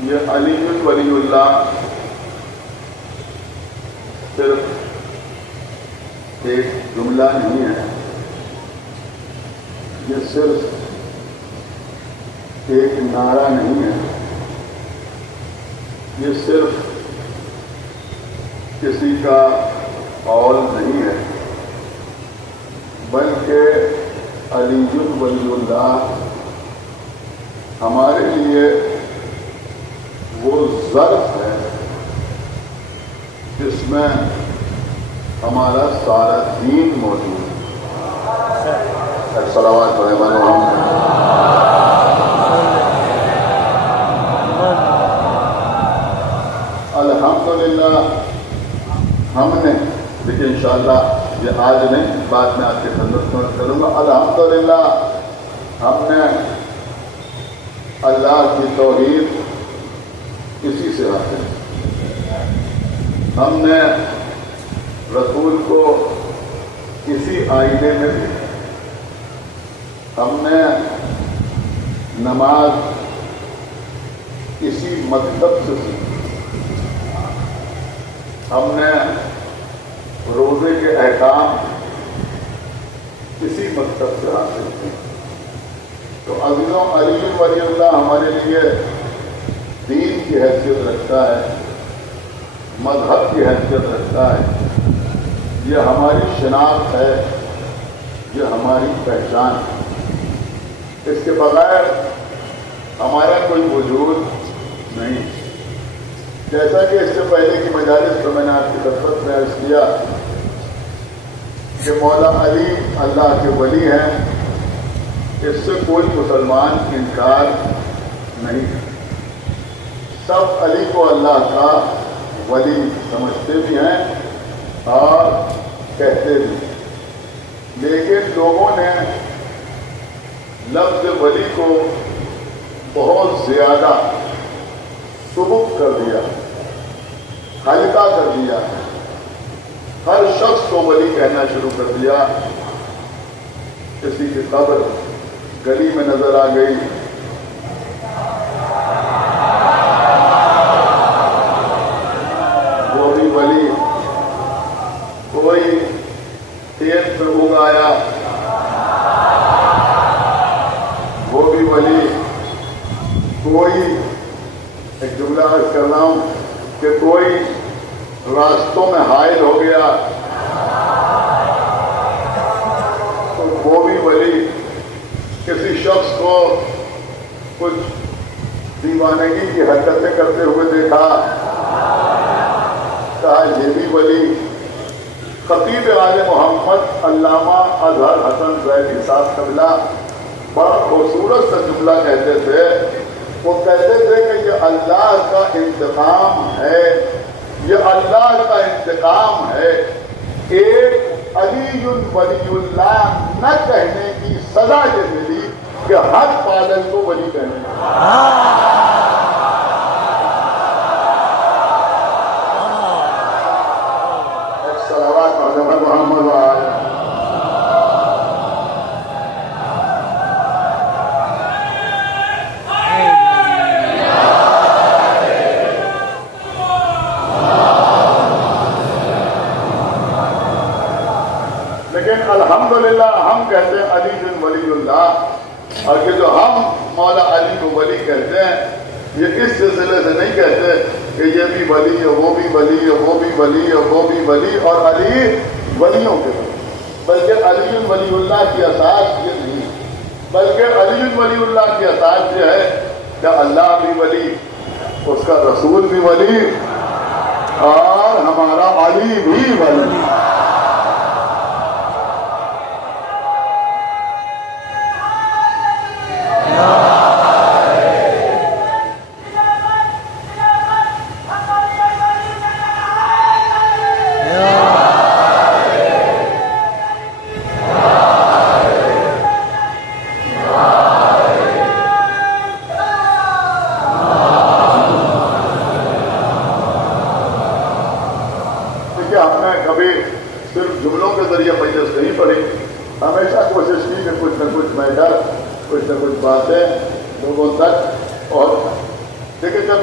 یہ علی ولی اللہ صرف ایک جملہ نہیں ہے، یہ صرف ایک نعرہ نہیں ہے، یہ صرف کسی کا قول نہیں ہے، بلکہ علی ولی اللہ ہمارے لیے وہ ظرف ہے جس میں ہمارا سارا دین موجود ہے۔ صلوات پڑھیں محمد۔ الحمدللہ ہم نے، دیکھیں انشاءاللہ یہ آج نہیں، بعد میں آپ کی خدمت کروں گا، الحمدللہ ہم نے اللہ کی توحید اسی سے حاصل، ہم نے رسول کو اسی آئینے میں بھی، ہم نے نماز اسی مکتب سے سیکھی، ہم نے روزے کے احکام اسی مکتب سے حاصل کیے۔ تو عزیزوں، علی ولی اللہ ہمارے لیے دین کی حیثیت رکھتا ہے، مذہب کی حیثیت رکھتا ہے، یہ ہماری شناخت ہے، یہ ہماری پہچان ہے، اس کے بغیر ہمارا کوئی وجود نہیں۔ جیسا کہ اس سے پہلے کی مجالس کو میں نے آپ کی خدمت میں عرض کیا کہ مولا علی اللہ کے ولی ہیں، اس سے کوئی مسلمان انکار نہیں، سب علی کو اللہ کا ولی سمجھتے بھی ہیں اور کہتے بھی، لیکن لوگوں نے لفظ ولی کو بہت زیادہ سبک کر دیا، ہلکا کر دیا، ہر شخص کو ولی کہنا شروع کر دیا۔ کسی کی قبر گلی میں نظر آ گئی، وہ بھی ولی، کوئی تیز پہ اگایا، وہ بھی ولی، کوئی، ایک جملہ عرض کر رہا ہوں کہ کوئی راستوں میں حائل ہو گیا تو وہ بھی ولی، کسی شخص کو کچھ دیوانگی کی حرکتیں کرتے ہوئے دیکھا، کہا یہ بھی ولی۔ خطیب آل محمد علامہ اظہر حسن زیدی صاحب قبلہ بڑا خوبصورت سا جملہ کہتے تھے، وہ کہتے تھے کہ یہ اللہ کا انتقام ہے، یہ اللہ کا انتقام ہے، ایک علی ولی اللہ نہ کہنے کی سزا یہ ملی کہ ہر پاگل کو ولی کہنے کی۔ صلوات محمد وآلہ۔ لیکن الحمدللہ ہم کہتے ہیں علی ولی اللہ، اور کہ جو ہم مولا علی کو ولی کہتے ہیں یہ اس سلسلے سے نہیں کہتے کہ یہ بھی ولی ہے، وہ بھی ولی ہے، وہ بھی ولی ہے، وہ بھی ولی، اور علی ولیوں کے ولی، بلکہ علی ولی اللہ کی اساس یہ نہیں، بلکہ علی ولی اللہ کی اساس یہ ہے کہ اللہ بھی ولی، اس کا رسول بھی ولی، اور ہمارا علی بھی ولی۔ کچھ نہ کچھ باتیں لوگوں تک، اور دیکھیں جب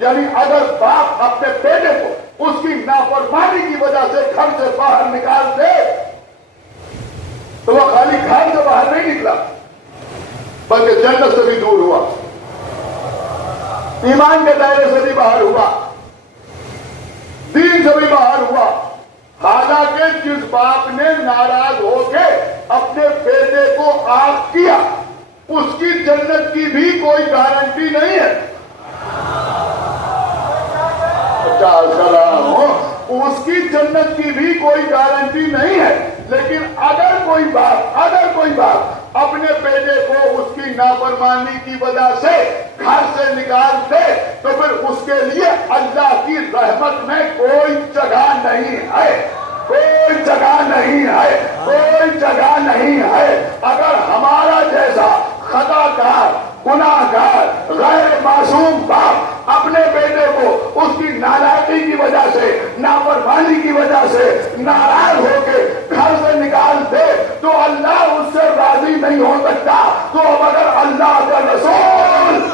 یعنی اگر باپ اپنے بیٹے کو اس کی نافرمانی کی وجہ سے گھر سے باہر نکال دے تو وہ خالی گھر سے باہر نہیں نکلا بلکہ جنت سے بھی دور ہوا، ایمان کے دائرے سے بھی باہر ہوا، دین سے بھی باہر ہوا۔ حالانکہ جس باپ نے ناراض ہو کے اپنے بیٹے کو آگ کیا اس کی جنت کی بھی کوئی گارنٹی نہیں ہے۔ اس کی جنت کی بھی کوئی گارنٹی نہیں ہے، لیکن اگر کوئی باپ اپنے بیٹے کو اس کی نافرمانی کی وجہ سے گھر سے نکال دے تو پھر اس کے لیے اللہ کی رحمت میں کوئی جگہ نہیں ہے، کوئی جگہ نہیں ہے، کوئی جگہ نہیں ہے۔ اگر ہمارا جیسا خطا کار، گناہ گار، غیر معصوم باپ اپنے بیٹے کو اس کی نالائقی کی وجہ سے، نافرمانی کی وجہ سے ناراض ہو کے گھر سے نکال دے تو اللہ اس سے راضی نہیں ہو سکتا۔ تو اب اگر اللہ کا رسول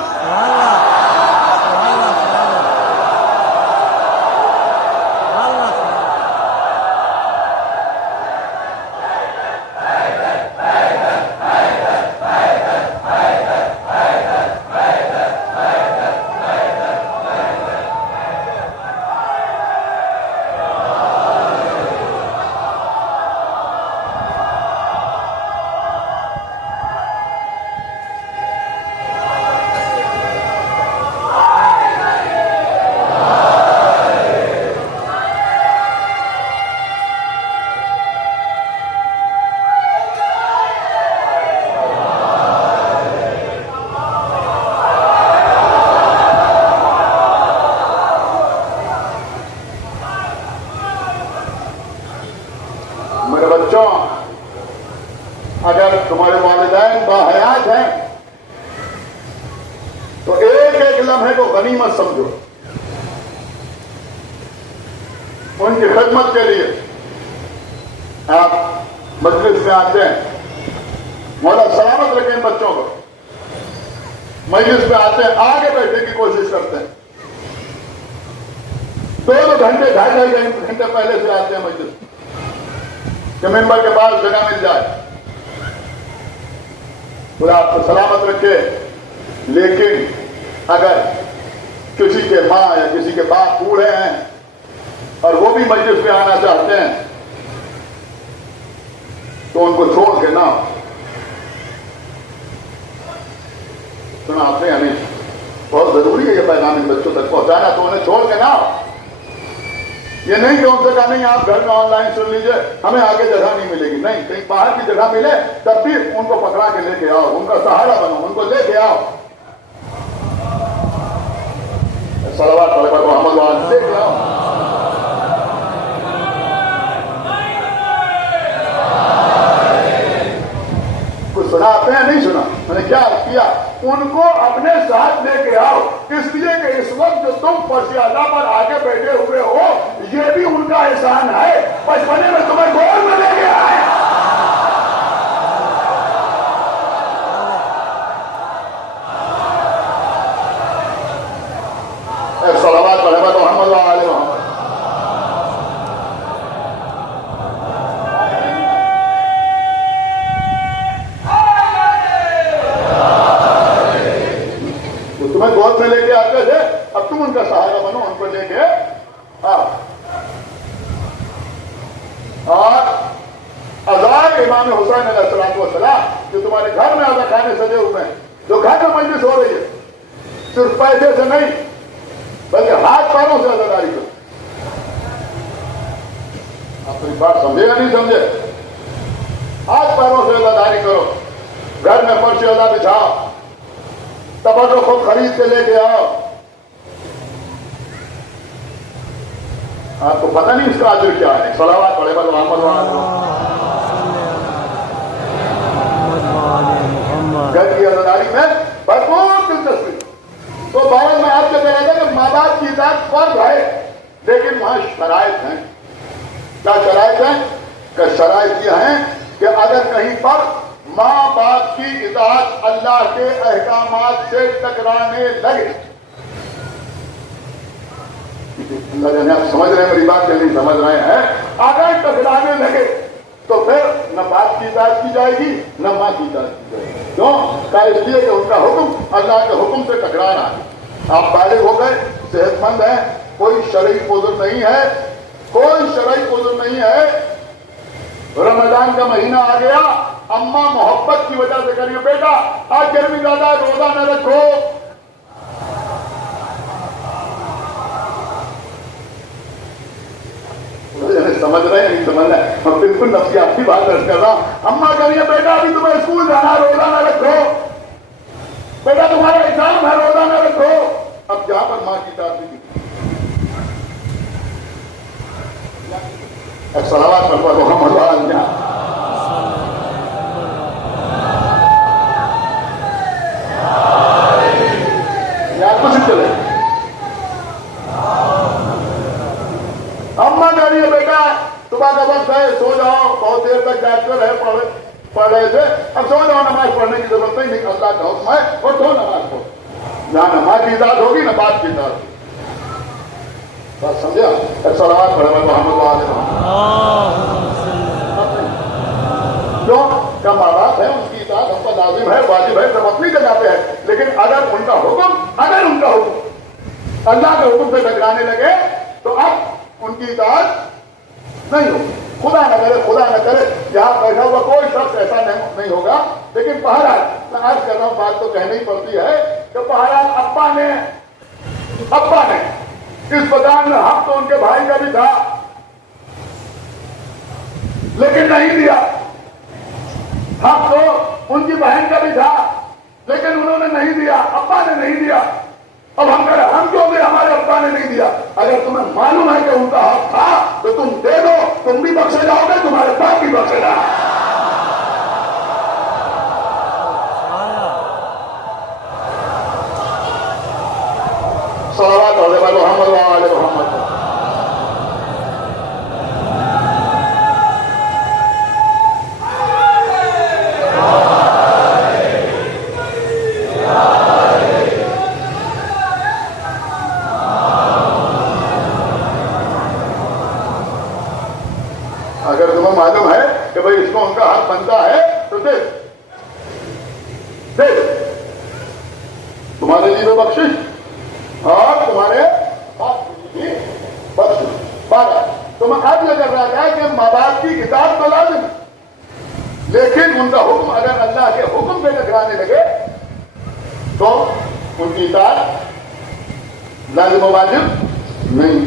اگر تمہارے والدین باحیات ہیں تو ایک ایک لمحے کو غنیمت سمجھو، ان کی خدمت کے لیے آپ مجلس میں آتے ہیں، مولا سلامت رکھیں بچوں کو، مجلس میں آتے ہیں آگے بیٹھنے کی کوشش کرتے ہیں، 2 گھنٹے 2.5 گھنٹے پہلے سے آتے ہیں مجلس کہ ممبر کے پاس جگہ مل جائے، خدا آپ کو سلامت رکھے۔ لیکن اگر کسی کے ماں یا کسی کے باپ بوڑھے ہیں اور وہ بھی مجلس میں آنا چاہتے ہیں تو ان کو چھوڑ کے نہ، سنا آپ نے، یعنی بہت ضروری ہے یہ پیغام ان بچوں تک پہنچانا، تو انہیں چھوڑ کے نہ، یہ نہیں کہ ان سے کہا نہیں آپ گھر میں آن لائن سن لیجئے ہمیں آگے جگہ نہیں ملے گی، نہیں، کہیں باہر کی جگہ ملے تب بھی ان کو پکڑا کے لے کے آؤ، ان کا سہارا بنو، ان کو لے کے آؤ، صلوات علی محمد وآلہ، لے کے آؤ۔ کچھ سنا آپ نے نہیں سنا؟ میں نے کیا کیا؟ ان کو اپنے ساتھ لے کے آؤ، اس لیے کہ اس وقت جو تم فرش اعلیٰ پر آگے بیٹھے ہوئے ہو یہ بھی ان کا احسان ہے، بچپنے میں تمہیں گود میں لے کے آئے۔ صلوات علی محمد وآلہ محمد۔ تمہیں گود میں لے کے آتے تھے، اب تم ان کا سہارا بنو، ان کو لے کے آؤ۔ اور اذان امام حسین علیہ السلام جو تمہارے گھر میں آدھا کھانے سجے ہوئے ہیں، جو گھر میں مجلس ہو رہی ہے، صرف پیسے سے نہیں بلکہ ہاتھ پیروں سے عزاداری کرو۔ آپ میری بات سمجھے یا نہیں سمجھے؟ ہاتھ پیروں سے عزاداری کرو، گھر میں فرش اعلیٰ بچھاؤ، تبرک خود خرید کے لے کے آؤ۔ آپ کو پتہ نہیں اس کا اجر کیا ہے؟ صلوات علی محمد گھر کی عزاداری میں بھرپور دلچسپی۔ تو بہت میں آپ سے کہہ رہا تھا کہ ماں باپ کی اطاعت فرض ہے، لیکن وہاں شرائط ہیں۔ کیا شرائط ہیں؟ کہ شرائط یہ ہیں کہ اگر کہیں پر ماں باپ کی اطاعت اللہ کے احکامات سے ٹکرانے لگے اللہ جانے آپ سمجھ رہے ہیں میری بات یا نہیں سمجھ رہے ہیں. اگر ٹکرانے لگے تو پھر نہ باپ کی اطاعت کی جائے گی نہ ماں کی اطاعت کی جائے گی. کیوں؟ کہا اس لیے کہ ان کا حکم اللہ کے حکم سے ٹکرا رہا ہے. آپ بالغ ہو گئے, صحت مند ہیں, کوئی شرعی عذر نہیں ہے, کوئی شرعی عذر نہیں ہے. رمضان کا مہینہ آ گیا, اماں محبت کی وجہ سے کریے بیٹا آج گرمی زیادہ ہے روزہ نہ رکھو. سمجھ رہے ہیں نہیں سمجھ رہے ہیں؟ میں بالکل نفسیات کی بات درج کر رہا ہوں. اماں کریے بیٹا ابھی تمہیں اسکول جانا ہے روزہ نہ رکھو, بیٹا تمہارا ایگزام ہے روزہ نہ رکھو. اب جہاں پر ماں کی اطاعت نہیں کی صلوات پر محمد کچھ چلے. اماں کہہ رہی ہے بیٹا صبح کا وقت ہے سو جاؤ, بہت دیر تک جاگ کر رہے پڑھ رہے تھے, اب سو جاؤ, نماز پڑھنے کی ضرورت نہیں, اللہ کا حکم ہے اٹھو نماز پڑھو. جہاں نماز کی اطاعت ہوگی نہ بات کی اطاعت ہوگی. بات سمجھا؟ صلوات پڑھے محمد علیہ. کیوں؟ کیا ماں باپ ہے, ان کی اطاعت ہم پر لازم ہے, واجب ہے, سب اپنی جگہ پہ ہے. لیکن اگر ان کا حکم اللہ کے حکم سے ٹکرانے لگے تو اب ان کی اطاعت نہیں ہوگی. خدا نہ کرے یہاں بیٹھا ہوا کوئی شخص ایسا نہیں ہوگا, لیکن بہرحال میں عرض کر رہا ہوں, بات تو کہنی پڑتی ہے کہ بہرحال ابا نے اس بدان میں حق تو ان کے بھائی کا بھی تھا لیکن نہیں دیا, حق تو ان کی بہن کا بھی تھا لیکن انہوں نے نہیں دیا, ابا نے نہیں دیا. اب ہم کہہ رہے ہم کیوں دے, ہمارے ابا نے نہیں دیا. اگر تمہیں معلوم ہے کہ ان کا حق تھا تو تم دے دو, تم بھی بخشے جاؤ گے, تمہارے باپ بھی بخشے جائے. صلوات علیہ محمد وعلی محمد. اگر تمہیں معلوم ہے کہ بھائی اس کو ان کا حق بنتا ہے تو دے تمہارے لیے بخشش اور تمہارے بخشش. تو میں آج یہ کر رہا تھا کہ ماں باپ کی اطاعت تو لازم ہے, لیکن ان کا حکم اگر اللہ کے حکم پہ ٹکرانے لگے تو ان کی اطاعت لازم و واجب نہیں.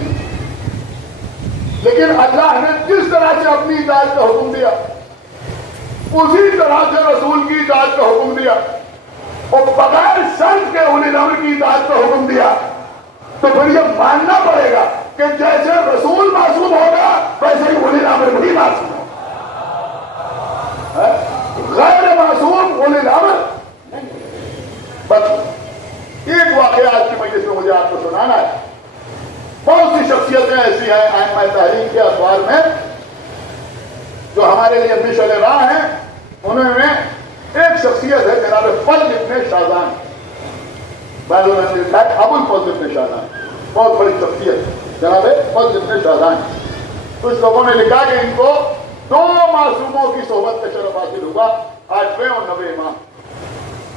لیکن اللہ نے جس طرح سے اپنی اطاعت کا حکم دیا اسی طرح سے رسول کی اطاعت کا حکم دیا, اور بغیر شرط کے اولی الامر کی اطاعت کا حکم دیا, تو پھر یہ ماننا پڑے گا کہ جیسے رسول معصوم ہوگا ویسے ہی اولی الامر بھی معصوم ہوگا. غیر معصوم اولی الامر نہیں. بس ایک واقعہ آج کی مجلس میں مجھے آپ کو سنانا ہے. بہت سی شخصیتیں ایسی ہیں ائمہ تحریک کے اخبار میں جو ہمارے لیے مشعل راہ ہیں. انہوں نے ایک شخصیت ہے جناب فضل ابن شاذان, ابو الفضل ابن شاذان, بہت بڑی شخصیت جناب فضل ابن شاذان. کچھ لوگوں نے لکھا کہ ان کو 2 معصوموں کی صحبت کا شرف حاصل ہوا, 8ویں اور 9ویں امام.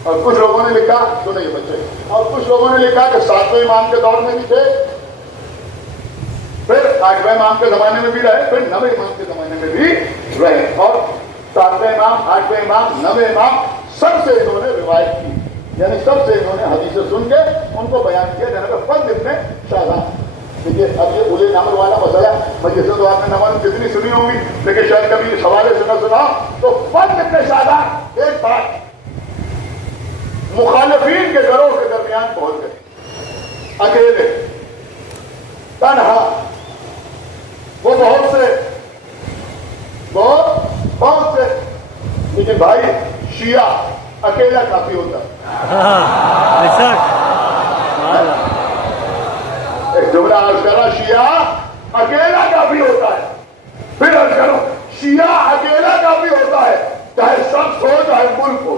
اور کچھ لوگوں نے لکھا تو نہیں بچے, اور کچھ لوگوں نے لکھا کہ 7ویں امام کے دور میں بھی تھے, پھر 8ویں امام کے زمانے میں بھی رہے, پھر 9ویں امام کے زمانے میں بھی رہے, اور 7ویں امام 8ویں امام 9ویں امام سب سے انہوں نے روایت کی, یعنی سب سے انہوں نے حدیثیں سن کے ان کو بیان کیا. جناب فضل ابن شاذان. دیکھیے اب یہ اولی الامر والا مسئلہ مجلس تو آپ نے نماز کتنی سنی ہوگی لیکن شاید کبھی اس حوالے سے نہ سنا. تو فضل ابن شاذان ایک بات مخالفین کے گروہ کے درمیان پہنچ گئے, اکیلے تنہا. وہ بہت سے لیکن بھائی شیعہ اکیلا کافی ہوتا ہے. ایک جملہ عرض کر رہا, شیعہ اکیلا کافی ہوتا ہے. پھر عرض کرو, شیعہ اکیلا کافی ہوتا ہے, چاہے شخص ہو چاہے ملک ہو.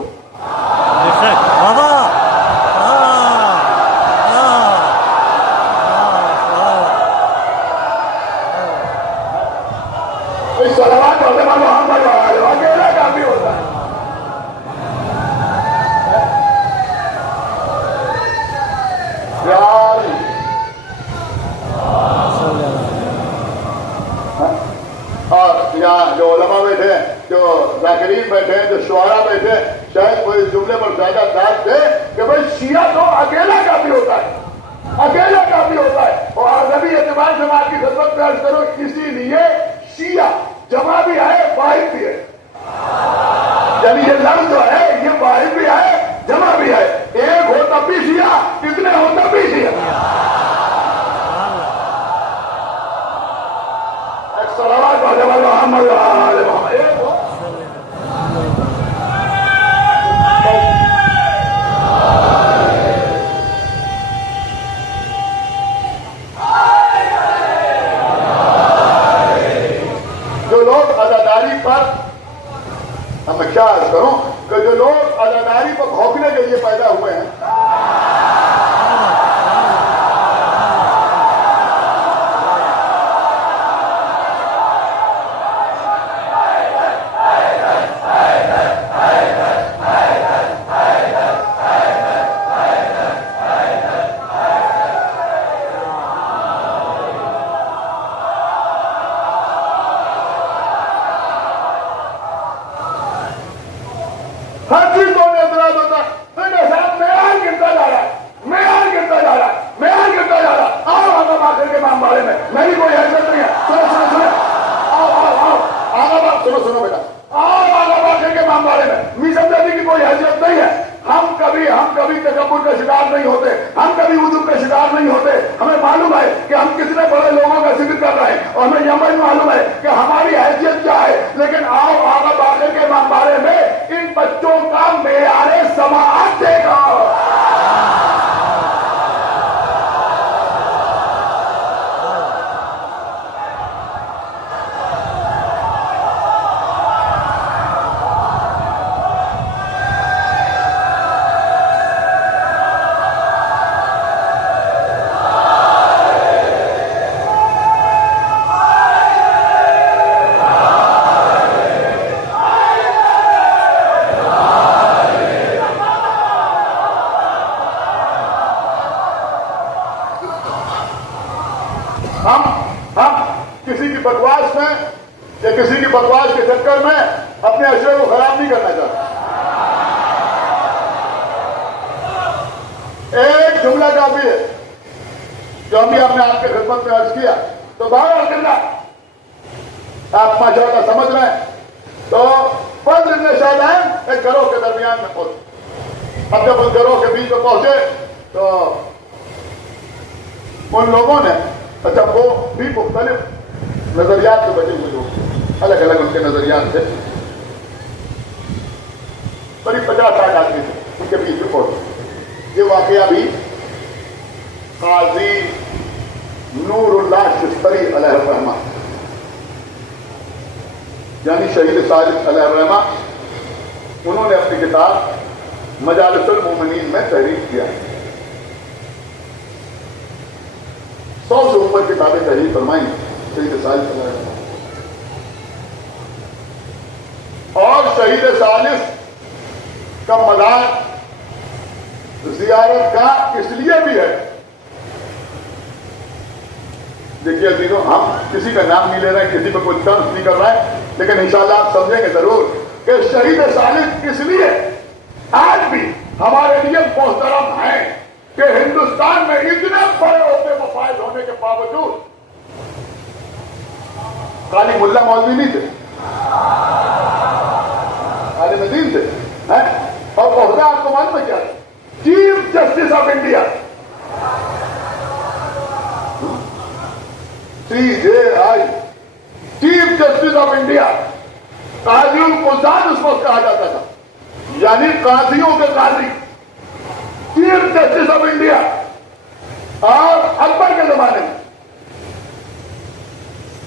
نہیں ہوتے, ہم کبھی وضو کا شکار نہیں ہوتے. ہمیں معلوم ہے کہ ہم کتنے بڑے لوگوں کا ذکر کر رہے ہیں اور ہمیں یہ معلوم ہے کہ ہماری حیثیت کیا ہے. لیکن آؤ آگے باقی کے بارے میں ان بچوں کا معیار سماعت دیکھا. ہم کسی کی بکواس میں یا کسی کی بکواس کے چکر میں اپنے عشرے کو خراب نہیں کرنا چاہتے. ایک جملہ کافی ہے جو ہم بھی ہم نے آپ کی خدمت میں عرض کیا. تو باہر کرنا آپ ماشاء اللہ سمجھ رہے ہیں. تو فضل ابن شادان ایک گروہ کے درمیان میں پہنچے. اب جب اس گروہ کے بیچ میں پہنچے تو ان لوگوں نے, اچھا وہ بھی مختلف نظریات سے بچے ہوئے لوگ, الگ الگ ان کے نظریات تھے, قریب 50-60 آدمی تھے ان کے بیچ میں پہنچے. یہ واقعہ بھی قاضی نور اللہ شستری علیہ الرحمہ یعنی شہید صادق علیہ الرحمہ, انہوں نے اپنی کتاب مجالس المومنین میں تحریر کیا. 100 سے اوپر کتابیں تحریر فرمائی شہید صالح علیہ الرحمہ. اور شہید صالح کا مزار زیارت کا اس لیے بھی ہے, دیکھیے عزیزوں, ہم کسی کا نام نہیں لے رہے ہیں, کسی پہ کوئی طنز نہیں کر رہے ہیں, لیکن انشاءاللہ آپ سمجھیں گے ضرور کہ شہید صالح اس لیے آج بھی ہمارے لیے محترم ہیں کہ ہندوستان میں اتنے بڑے عہدے پر فائز ہونے کے باوجود خالی ملا مولوی نہیں تھے, عالم دین تھے. اور عہدہ آپ کو معلوم ہے کیا ہے؟ Chief justice of India, CJI, chief justice of India. قاضی القضات اس وقت کہا جاتا تھا, یعنی قاضیوں کے قاضی, چیف جسٹس آف انڈیا. اور اکبر کے زمانے میں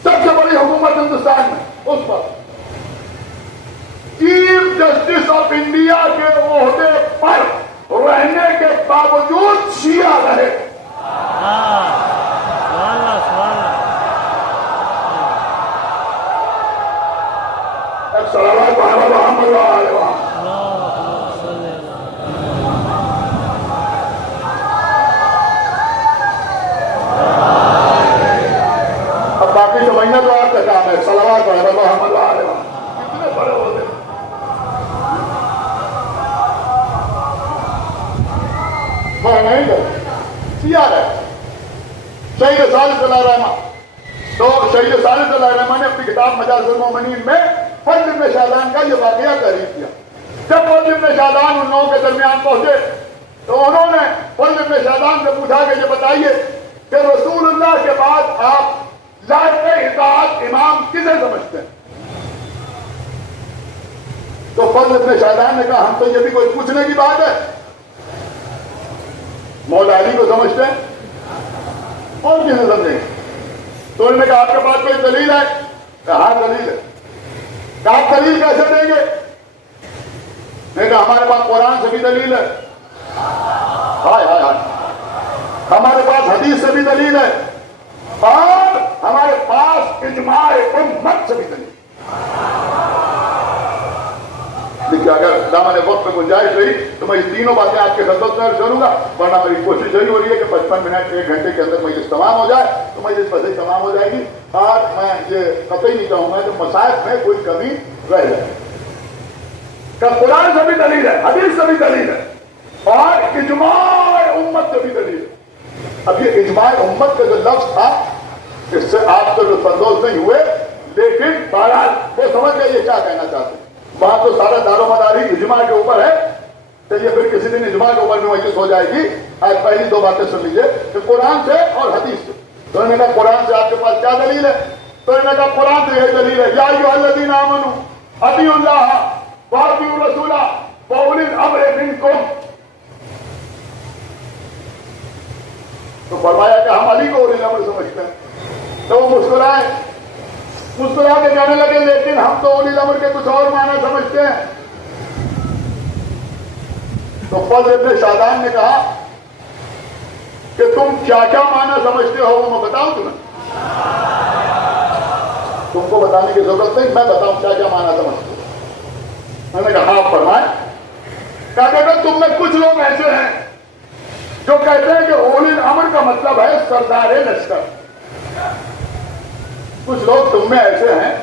سب سے بڑی حکومت ہندوستان میں اس وقت چیف جسٹس آف انڈیا کے عہدے پر رہنے کے باوجود شیعہ رہے. اب باقی سمجھنا تو آپ کا کام ہے. صلوات محمد کتنے بڑے ہوتے نہیں کرتے, سیاہ ہے. شہید صالح علیہ الرحمہ, تو شہید صالح علیہ الرحمہ نے اپنی کتاب مجالس المومنین میں فضل ابن شادان کا یہ واقعہ تحریر کیا. جب فضل ابن شادان ان لوگوں کے درمیان پہنچے تو انہوں نے فضل ابن شادان سے پوچھا کہ یہ بتائیے کہ رسول اللہ کے بعد آپ لائق اطاعت امام کسے سمجھتے ہیں؟ تو فضل ابن شادان نے کہا ہم تو یہ بھی کوئی پوچھنے کی بات ہے, مولا علی کو سمجھتے ہیں اور کسے سمجھیں گے؟ تو انہوں نے کہا آپ کے پاس کوئی دلیل ہے؟ کہا ہاں دلیل ہے. کہا آپ دلیل کیسے دیں گے؟ میں کہا ہمارے پاس قرآن سے بھی دلیل ہے, ہائے ہائے ہائے, ہمارے پاس حدیث سے بھی دلیل ہے, اور ہمارے پاس اجماع امت سے بھی دلیل. دیکھیے اگر دامن وقت میں گنجائش رہی تو میں یہ تینوں باتیں آپ کے خدمت میں کروں گا, ورنہ میری کوشش یہی ہو رہی ہے کہ 55 منٹ 1 گھنٹے کے اندر مجلس تمام ہو جائے. تو مجلس بس تمام ہو جائے گی, اور میں یہ قطعی نہیں کہوں گا کہ مسائل میں کوئی کمی رہ جائے. کہ قرآن سے بھی دلیل ہے, حدیث سے بھی دلیل ہے, اور اجماع امت سے بھی دلیل ہے. اب یہ اجماع امت کا جو لفظ تھا اس سے آپ تو لطف اندوز نہیں ہوئے, لیکن بہرحال وہ سمجھ گئے یہ کیا کہنا چاہتے ہیں. وہاں تو سارا دار و مدار ہی اجماع کے اوپر ہے چلیے پھر کسی دن اجماع کے اوپر بھی مجلس ہو جائے گی. آج پہلی دو باتیں سن لیجیے کہ قرآن سے اور حدیث سے. تو انہوں نے کہا قرآن سے آپ کے پاس کیا دلیل ہے؟ تو انہوں نے کہا قرآن سے یہی دلیل ہے یا ایھا الذین آمنوا اطیعوا اللہ واطیعوا الرسول واولی الامر منکم. تو فرمایا کہ ہم علی کو اولی الامر سمجھتے ہیں. تو وہ مسکرا کے کہنے لگے لیکن ہم تو اولی الامر کے کچھ اور معنی سمجھتے ہیں. تو فضل ابن شادان نے کہا کہ تم کیا کیا معنی سمجھتے ہو وہ میں بتاؤں تمہیں؟ تم کو بتانے کی ضرورت نہیں، میں بتاؤں کیا کیا معنی سمجھتے ہو. میں نے کہا آپ فرمائیں. کہا کہ تم میں کچھ لوگ ایسے ہیں جو کہتے ہیں کہ اولی الامر کا مطلب ہے سردار لشکر. کچھ لوگ تم میں ایسے ہیں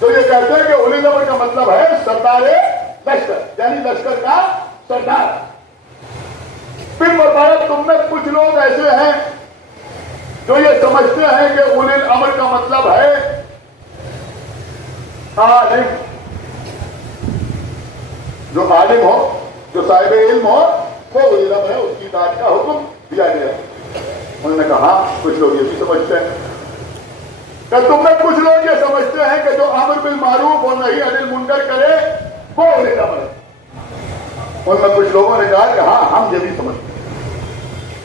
جو یہ کہتے ہیں کہ اولی الامر کا مطلب ہے سردار لشکر، یعنی لشکر کا سردار. پھر فرمایا تم میں کچھ لوگ ایسے ہیں جو یہ سمجھتے ہیں کہ اولی الامر کا مطلب ہے عالم. جو عالم ہو، جو صاحب علم ہو، وہ اولی الامر ہے، اس کی اطاعت کا حکم دیا گیا. انہوں نے کہا کچھ لوگ یہ بھی سمجھتے ہیں. کہ تم میں کچھ لوگ یہ سمجھتے ہیں کہ جو امر بالمعروف اور نہی عن المنکر کرے وہ اولی الامر ہے. ان میں کچھ لوگوں نے کہا کہ ہاں ہم یہ بھی سمجھتے ہیں.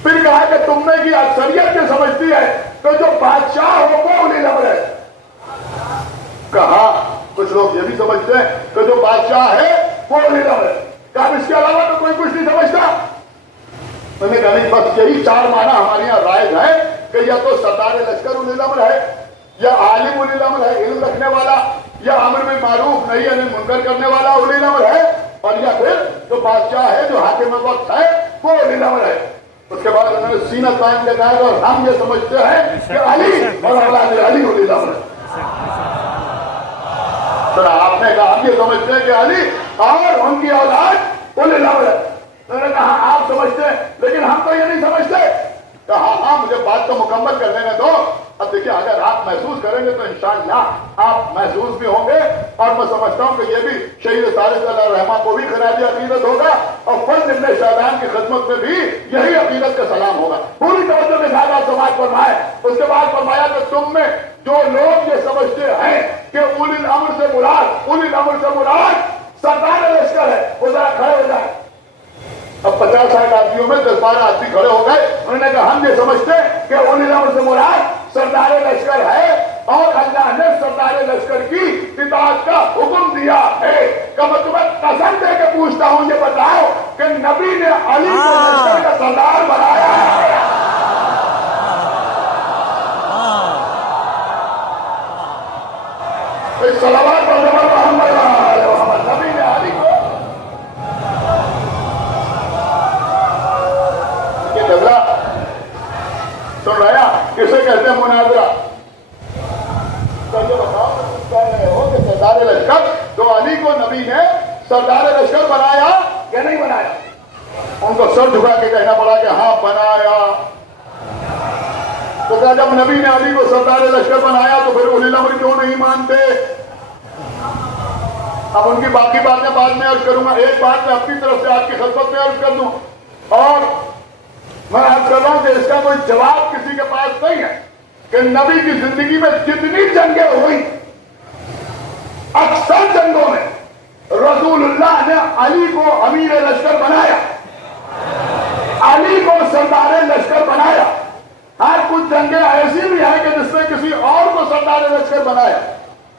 پھر کہا کہ تم میں کی اکثریت یہ سمجھتی ہے کہ جو بادشاہ ہو وہ اولی الامر ہے. کہا کچھ لوگ یہ بھی سمجھتے ہیں کہ جو بادشاہ ہے وہ اولی الامر ہے. کہا اس کے علاوہ تو کوئی کچھ نہیں سمجھتا. میں نے کہا نہیں، بس یہی چار معنی ہمارے یہاں رائج ہے کہ یا تو سردار لشکر اولی الامر ہے، یا عالم اولی الامر ہے علم رکھنے والا، یا امر بالمعروف نہی عن المنکر کرنے والا اولی الامر ہے، اور یا پھر جو بادشاہ ہے جو حاکم وقت ہے وہ اولی الامر ہے. اس کے بعد انہوں نے سینہ تان کے کہا اور ہم یہ سمجھتے ہیں کہ علی اور اولاد علی اولی الامر ہے. آپ نے کہا ہم یہ سمجھتے ہیں کہ علی اور ان کی اولاد اولی الامر ہے. انہوں نے کہا آپ سمجھتے ہیں لیکن ہم تو یہ نہیں سمجھتے. کہا ہاں مجھے بات تو مکمل کر لینے دو. اب دیکھیے اگر آپ محسوس کریں گے تو انشاءاللہ آپ محسوس بھی ہوں گے، اور میں سمجھتا ہوں کہ یہ بھی شہید طارق اللہ رحمہ کو بھی خراج عقیدت ہوگا، اور فضل ابن شادان کی خدمت میں بھی یہی عقیدت کا سلام ہوگا. پوری توجہ کے ساتھ آپ سماعت فرمائے. اس کے بعد فرمایا کہ تم میں جو لوگ یہ سمجھتے ہیں کہ اولی الامر سے مراد سردار لشکر ہے، وہ ذرا کھڑے ہو جائے. اب 50-60 آدمیوں میں 10-12 آدمی کھڑے ہو گئے. انہوں نے کہا ہم یہ سمجھتے ہیں کہ اولی الامر سے مراد سردار لشکر ہے، اور اللہ نے سردار لشکر کی اطاعت کا حکم دیا ہے. کہ میں تمہیں قسم دے کے پوچھتا ہوں یہ بتاؤ کہ نبی نے علی کو لشکر کا سردار بنایا ہے؟ صلوات و سلام محمد نبی نے علی کو سن رہا کسے کہتے ہیں مناظرہ. کہہ رہے ہو کہ سردار لشکر تو علی کو نبی نے سردار لشکر بنایا یا نہیں بنایا؟ ان کو سر جھکا کے کہنا پڑا کہ ہاں بنایا. تو کہا جب نبی نے علی کو سردار لشکر بنایا تو پھر اولی الامر کیوں نہیں مانتے؟ اب ان کی باقی باتیں بعد میں عرض کروں گا. ایک بات میں اپنی طرف سے آپ کی خدمت میں عرض کر دوں، اور میں عرض کر رہا ہوں کہ اس کا کوئی جواب کسی کے پاس نہیں ہے کہ نبی کی زندگی میں جتنی جنگیں ہوئی، اکثر جنگوں میں رسول اللہ نے علی کو امیر لشکر بنایا، علی کو سردار لشکر بنایا. ہر کچھ جنگیں ایسی بھی ہیں کہ جس نے کسی اور کو سردار لشکر بنایا.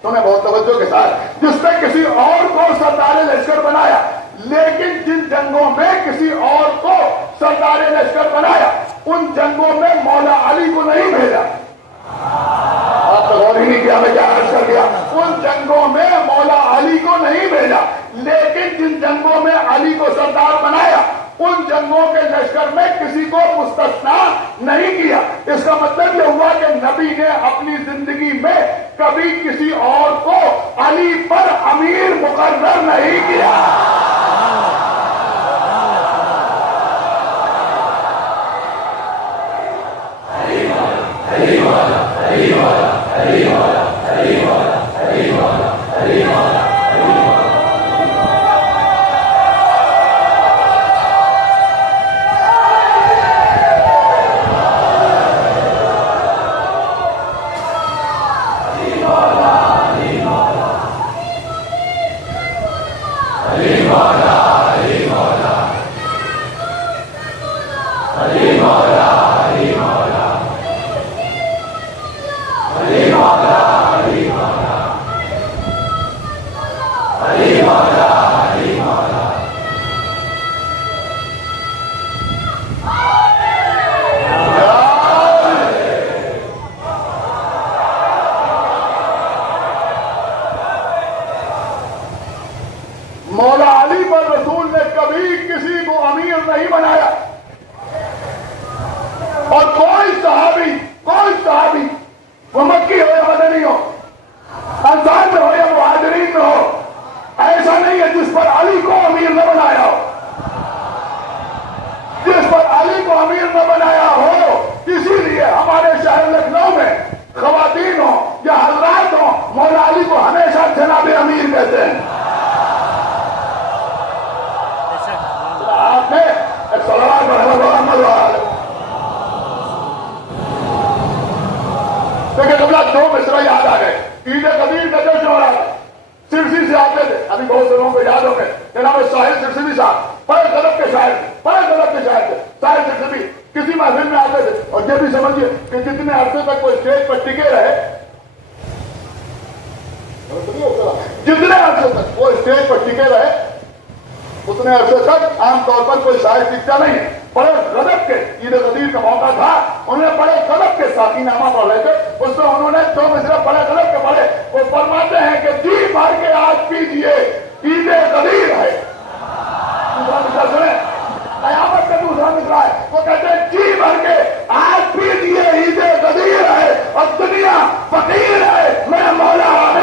تمہیں بہت توجہ کے ساتھ، جس نے کسی اور کو سردار لشکر بنایا، لیکن جن جنگوں میں کسی اور کو سردار لشکر بنایا ان جنگوں میں مولا علی کو نہیں بھیجا. آپ تو غور ہی نہیں کیا میں کیا عرض کر گیا. ان جنگوں میں مولا علی کو نہیں بھیجا، لیکن جن جنگوں میں علی کو سردار بنایا ان جنگوں کے لشکر میں کسی کو مستثنا نہیں کیا. اس کا مطلب یہ ہوا کہ نبی نے اپنی زندگی میں کبھی کسی اور کو علی پر امیر مقرر نہیں کیا. علی مولا علی مولا علی مولا علی مولا علی مولا علی مولا مولا علی پر رسول نے کبھی کسی کو امیر نہیں بنایا، اور کوئی صحابی وہ مکی ہو یا مدنی ہو، انصار میں ہو یا مہاجرین میں ہو، ایسا نہیں ہے جس پر علی کو امیر نہ بنایا ہو، جس پر علی کو امیر نہ بنایا ہو۔ اسی لیے ہمارے شہر لکھنؤ میں خواتین ہو یا حضرات ہو، مولا علی کو ہمیشہ جناب امیر کہتے ہیں۔ آپ نے صلوات محمد دیکھیں قبلہ دو مصرع یاد آ گئے، عید قدیر کا جشن ہو رہا تھا، سرسی سے آتے تھے، ابھی بہت سے لوگوں کو یاد ہو گئے، جناب ساحل سرسوی صاحب بڑے غضب کے شاعر تھے، ساحل سرسوی کسی محفل میں آتے تھے، اور یہ بھی سمجھیے کہ جتنے عرصے تک وہ اسٹیج پر ٹکے رہے، جتنے عرصے تک وہ اسٹیج پر ٹکے رہے اتنے عرصے تک عام طور پر کوئی شاعر ٹکتا نہیں ہے۔ بڑے غضب کے عید قدیر کا موقع تھا، انہوں نے بڑے غضب کے ساقی نامہ پڑھ رہے تھے، اس میں انہوں نے دو مصرع بڑے غضب کے پڑھے، وہ فرماتے ہیں کہ جی بھر کے آج پیجیے عید قدیر ہے۔ دوسرا مصرع سنیں، قیامت کا دوسرا مصرع ہے، وہ کہتے ہیں جی بھر کے آج پیجیے عید قدیر ہے، اور دنیا فقیر ہے، میں مولا عامر۔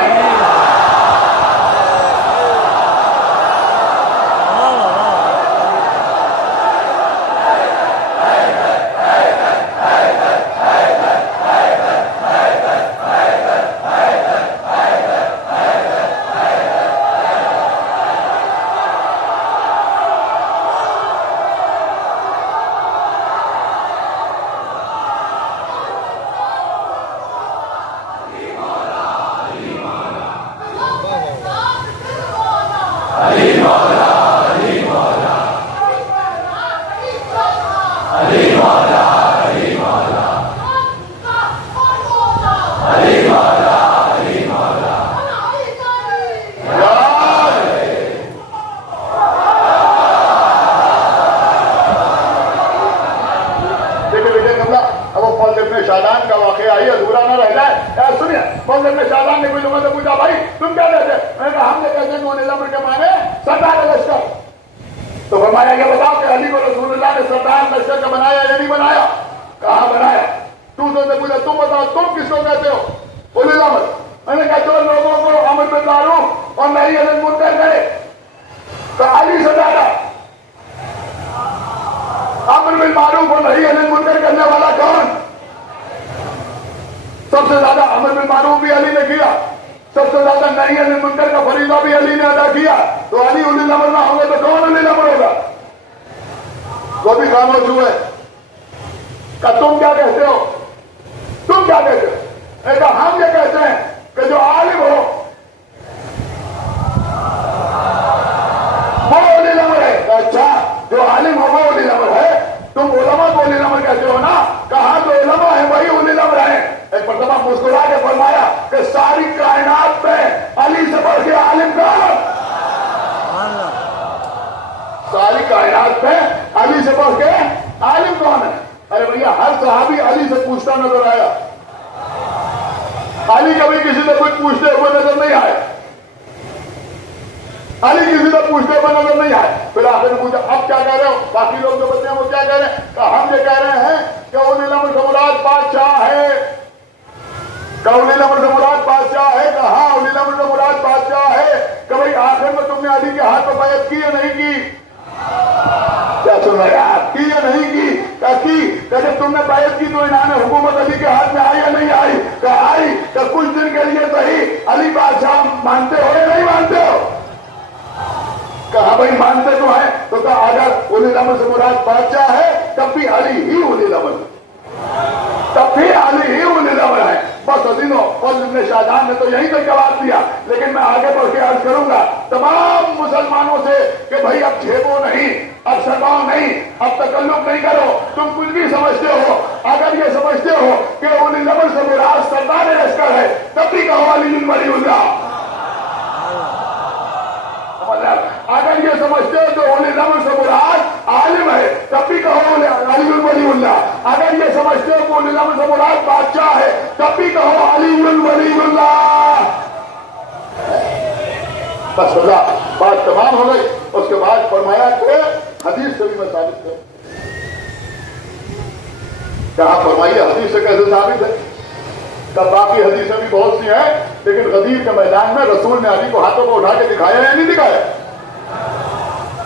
شادان کا واقعہ آئی ادھورا نہ رہ جائے۔ سنیے، فضل ابن شادان نے کوئی لوگوں سے پوچھا بھائی تم کیا کہتے ہیں؟ میں نے کہا ہم نے کہتے ہیں کہ انہیں الامر کے معنی سردار لشکر۔ تو فرمایا یہ بتاؤ کہ علی کو رسول اللہ نے سردار لشکر کا بنایا یا نہیں بنایا؟ کہاں بنایا؟ دوسروں سے پوچھا تم بتاؤ تم کس کو کہتے ہو؟ اولی الامر۔ میں نے کہا جو لوگوں کو امر بالمعروف اور نہی عن المنکر کرے تو علی سے زیادہ امر بالمعروف اور نہی عن المنکر کرنے والا کون؟ سب سے زیادہ امر بالمعروف بھی علی نے کیا، سب سے زیادہ نہی عن المنکر کا فریضہ بھی علی نے ادا کیا، تو علی اولی الامر نہ ہوں گے تو کون اولی الامر ہوگا؟ وہ بھی خاموش ہوئے۔ کہ تم کیا کہتے ہو؟ تم کیا کہتے ہو؟ میں کہا ہم یہ کہتے ہیں کہ جو عالم ہو وہ اولی الامر ہے۔ اچھا، جو عالم ہو وہ اولی الامر ہے، تم علماء کو اولی الامر کہتے ہو نا؟ کہاں جو علماء ہیں وہی اولی الامر ہیں۔ ایک مرتبہ مسکرا کے فرمایا کہ ساری کائنات میں علی سے بڑھ کے عالم کون؟ ساری کائنات میں علی سے بڑھ کے عالم کون ہے؟ ارے بھیا ہر صحابی علی سے پوچھتا نظر آیا، علی کبھی کسی سے کچھ پوچھتے ہوئے نظر نہیں آئے، علی کسی سے پوچھتے ہوئے نظر نہیں آئے۔ پھر آخر نے پوچھا اب کیا کہہ رہے ہو؟ باقی لوگ جو بچے ہیں وہ کیا کہہ رہے ہیں؟ کہ ہم یہ کہہ رہے ہیں کہ اولی الامر سے مراد بادشاہ ہے۔ کہ اولی الامر سے مراد بادشاہ ہے؟ کہ ہاں اولی الامر سے مراد بادشاہ ہے۔ کہ بھائی آخر میں تم نے علی کے ہاتھ پہ بیعت کی یا نہیں کی؟ کیا سن رہے آپ؟ کی یا نہیں کی؟ کیا کی؟ کہ جب تم نے بیعت کی تو انعام حکومت علی کے ہاتھ میں آئی یا نہیں آئی؟ کہ آئی۔ کہ کچھ دن کے لیے صحیح علی بادشاہ مانتے ہو یا نہیں مانتے ہو؟ کہا بھائی مانتے تو ہیں، تو کہا اگر اولی الامر سے مراد بادشاہ ہے تب بھی علی ہی اولی الامر ہے، تب بھی علی ہی اولی الامر ہے۔ بس عظیموں فضل ابن شاہجہاں نے تو یہیں تک جواب دیا، لیکن میں آگے بڑھ کے عرض کروں گا تمام مسلمانوں سے کہ بھائی اب جھیبو نہیں، اب سٹاؤ نہیں، اب تکلف نہیں کرو، تم کچھ بھی سمجھتے ہو، اگر یہ سمجھتے ہو کہ اولی الامر سے مراد سردار لشکر ہے تب بھی کہو علی ولی اللہ۔ اگر یہ سمجھتے ہو کہ اولی الامر سے مراد عالم ہے تب بھی کہو علی ولی اللہ، اگر یہ سمجھتے ہو کہ اولی الامر سے مراد بادشاہ ہے تب بھی کہو علی ولی اللہ۔ بس بات تمام ہو گئی۔ اس کے بعد فرمایا کہ حدیث سے بھی میں ثابت کروں، کہاں فرمائیے حدیث سے کیسے ثابت ہے؟ کہ باقی حدیثیں بھی بہت سی ہیں، لیکن غدیر کے میدان میں رسول نے علی کو ہاتھوں کو اٹھا کے دکھایا یا نہیں دکھایا؟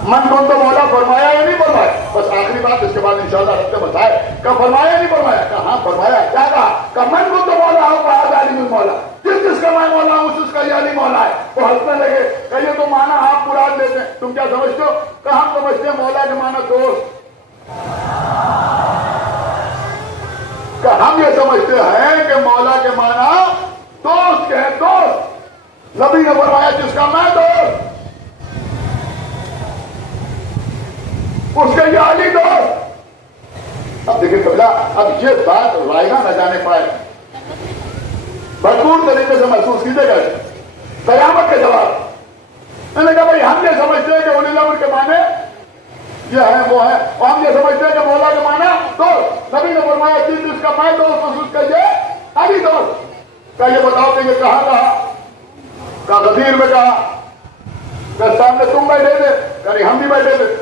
من کن تو مولا فرمایا یا نہیں فرمایا؟ بس آخری بات، اس کے بعد انشاءاللہ رب نے بتایا کہ فرمایا یا نہیں فرمایا؟ کہ ہاں فرمایا۔ کیا کہا؟ کہ من کن تو مولا ہو فہذا علی المولا، جس کا میں مولا ہوں اس کا یہ علی مولا ہے۔ وہ ہنسنے لگے کہ یہ تو مانا آپ مراد لیتے ہیں، تم کیا سمجھتے ہو؟ کہ ہم سمجھتے ہیں مولا کے مانا دوست، کہ ہم یہ سمجھتے ہیں کہ مولا کے معنی دوست کے ہیں، دوست۔ نبی نے فرمایا جس کا میں دوست اس کے یہ علی دوست۔ اب دیکھیں قبلہ، اب یہ بات رائنا نہ جانے پائے، بھرپور طریقے سے محسوس کیجیے گا قیامت کے جواب۔ میں نے کہا بھائی ہم یہ سمجھتے ہیں کہ اولی الامر کے معنی یہ ہے وہ ہے، اور ہم یہ سمجھتے ہیں کہ مولا کے معنی دوست۔ نبی نے فرمایا جس کا میں دوست اس کا یہ علی دوست۔ کیا یہ بتاؤ کہ یہ کہاں کہا؟ کہا غدیر میں کہا، کہ سامنے تم بیٹھے تھے، کہ ہم بھی بیٹھے تھے،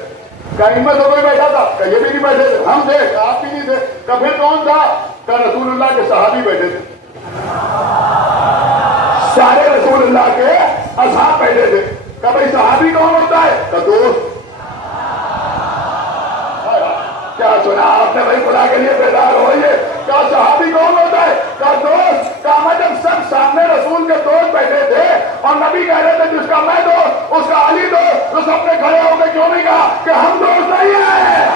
کہ ان میں سے کوئی بیٹھا تھا، کہ یہ بھی نہیں بیٹھے تھے، ہم تھے، کہ آپ بھی نہیں تھے، کہ پھر کون تھا؟ کہ رسول اللہ کے صحابی بیٹھے تھے، سارے رسول اللہ کے اصحاب بیٹھے تھے۔ کہ بھائی صحابی کون ہوتا ہے؟ کہ دوست۔ کیا سنا آپ نے؟ بھائی خدا کے لیے بیدار ہوئیے۔ کیا صحابی کون ہوتا ہے؟ کیا دوست۔ کہا جب سب سامنے رسول کے دوست بیٹھے تھے اور نبی کہہ رہے تھے جس کا میں دوست اس کا علی دوست، تو سب نے کھڑے ہو کے کیوں نہیں کہا کہ ہم دوست نہیں ہیں؟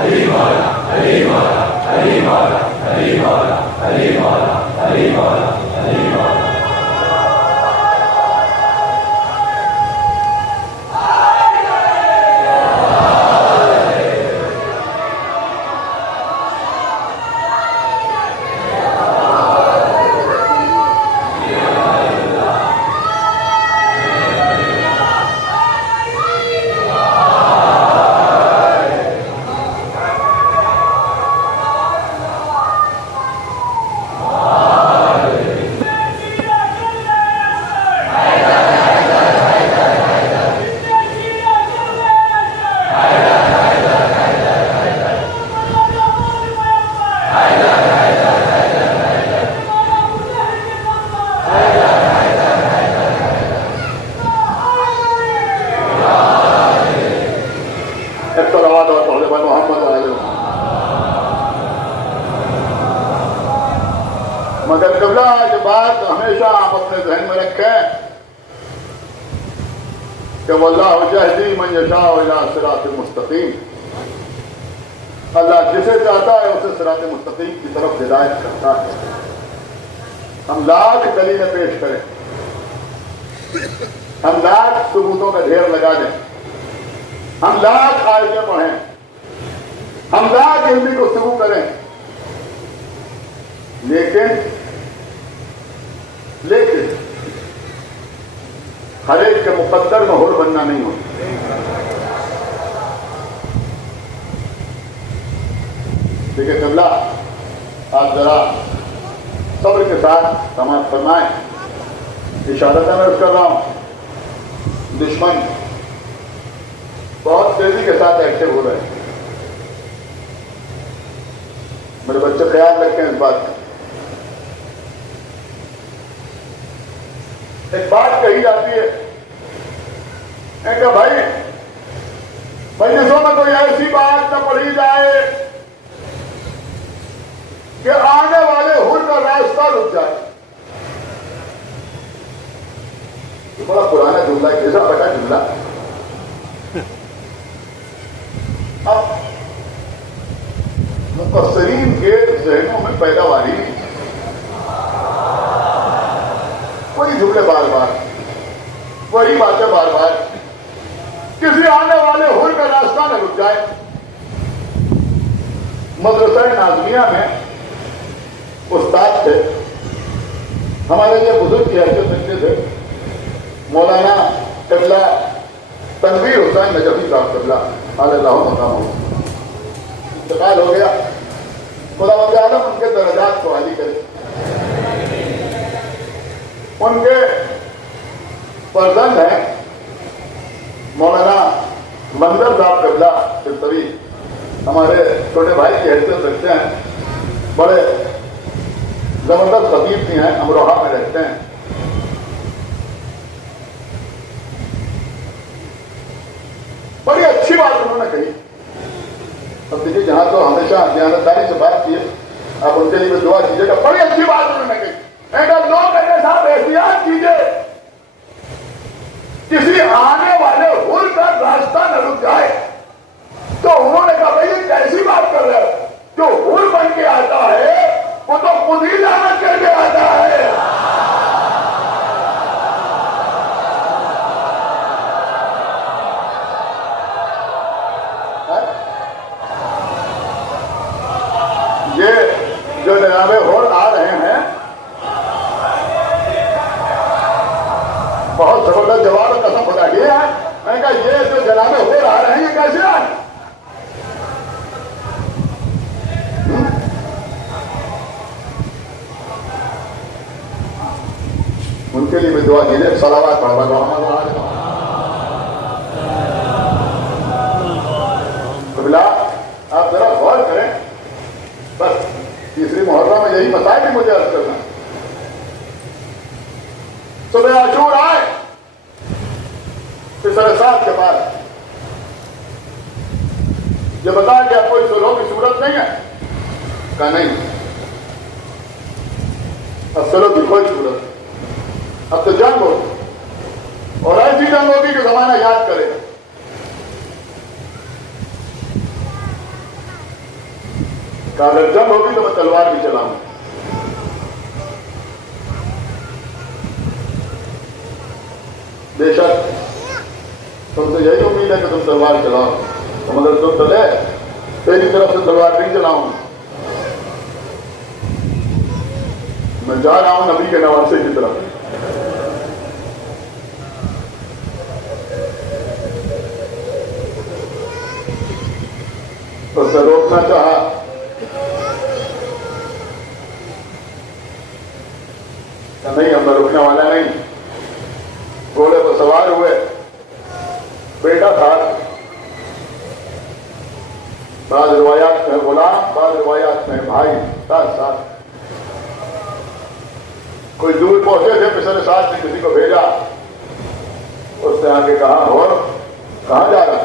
علی مولا، علی مولا، علی مولا، علی مولا، علی مولا، علی مولا، علی مولا۔ مگر قبلہ یہ بات ہمیشہ آپ اپنے ذہن میں رکھیں کہ واللہ یہدی من یشاء الی صراط مستقیم، اللہ جسے چاہتا ہے اسے صراط مستقیم کی طرف ہدایت کرتا ہے۔ ہم لاکھ دلیلیں پیش کریں، ہم لاکھ ثبوتوں کا ڈھیر لگا دیں، ہم لاکھ آیتیں پڑھیں، ہم لاکھ علمی گفتگو کریں، لیکن ہر ایک کے مقدر میں ہور بننا نہیں ہوتا۔ دیکھیں قبلہ، آپ ذرا صبر کے ساتھ سماعت فرمائیں، اشارت میں عرض کر رہا ہوں، دشمن بہت تیزی کے ساتھ ایکٹیو ہو رہے ہیں۔ میرے بچے خیال رکھیں اس بات کا۔ ایک بات کہی جاتی ہے کہ بھائی مجلسوں میں کوئی ایسی بات نہ پڑھی جائے کہ آنے والے حر کا راستہ رک جائے۔ یہ بڑا پرانا جملہ ہے، کیسا بڑا جملہ، اصول ہے بار بار وہی بات ہے بار بار. کسی آنے والے حور کا راستہ نہ رک جائے. مدرسہ نازمیہ میں استاد تھے ہمارے یہ بزرگ کی حیثیت رکھتے تھے مولانا قبلہ تنویر حسین نجفی صاحب قبلہ اللہ مقام. انتقال ہو گیا. خدا وند عالم ان کے درجات کو عالی کرے. ان کے فرزند ہیں مولانا منظر صاحب قبلہ فلسفی ہمارے چھوٹے بھائی کی حیثیت رکھتے ہیں. بڑے زبردست خطیب بھی ہیں امروہہ میں رہتے ہیں. بڑی اچھی بات انہوں نے کہی. اب دیکھیے جہاں تو ہمیشہ دیانتداری سے بات کی ہے آپ ان کے لیے دعا کیجیے گا. بڑی اچھی بات انہوں نے کہی. اگر لوگ میرے ساتھ احتیاط کیجیے کسی آنے والے حور کا راستہ نہ رک جائے. تو انہوں نے کہا بھائی یہ کیسی بات کر رہے ہو؟ جو حور بن کے آتا ہے وہ تو خود ہی لعنت کر کے آتا ہے. یہ جو جناب حور آ رہے ہیں بہت زبردست جواب قسم خدا کی ہے. میں نے کہا یہ جو جناب حور آ رہے ہیں یہ کیسے آئے؟ ان کے لیے بھی دعا کیجیے. صلوات پڑھا قبلہ آپ ذرا غور کریں. بس تیسری محرم میں یہی مسائل بھی مجھے عرض کرنا. صبح عاشور آئے پھر سات کے بعد یہ بتایا کہ اب کوئی صلح کی صورت نہیں ہے. کہا نہیں اب صلح کی کوئی صورت. اب تو جنگ ہوگی اور ایسی جنگ ہوگی کہ زمانہ یاد کرے. کہا اگر جنگ ہوگی تو میں تلوار بھی چلاؤں. بے شک تم سے یہی امید ہے کہ تم تلوار چلاؤ تو مگر تم تو لے تیری طرف سے تلوار نہیں چلاؤں. میں جا رہا ہوں نبی کے نواسے کی طرف. تو اسے روکنا چاہا نہیں ہم میں رکنے والا نہیں. گھوڑے پر سوار ہوئے. بیٹا تھا. بعض روایات میں غلام بعض روایات میں بھائی ساتھ ساتھ. کوئی دور پہنچے تھے پچھلے ساتھ نے کسی کو بھیجا. اس نے آ کے کہا اور کہاں جا رہا؟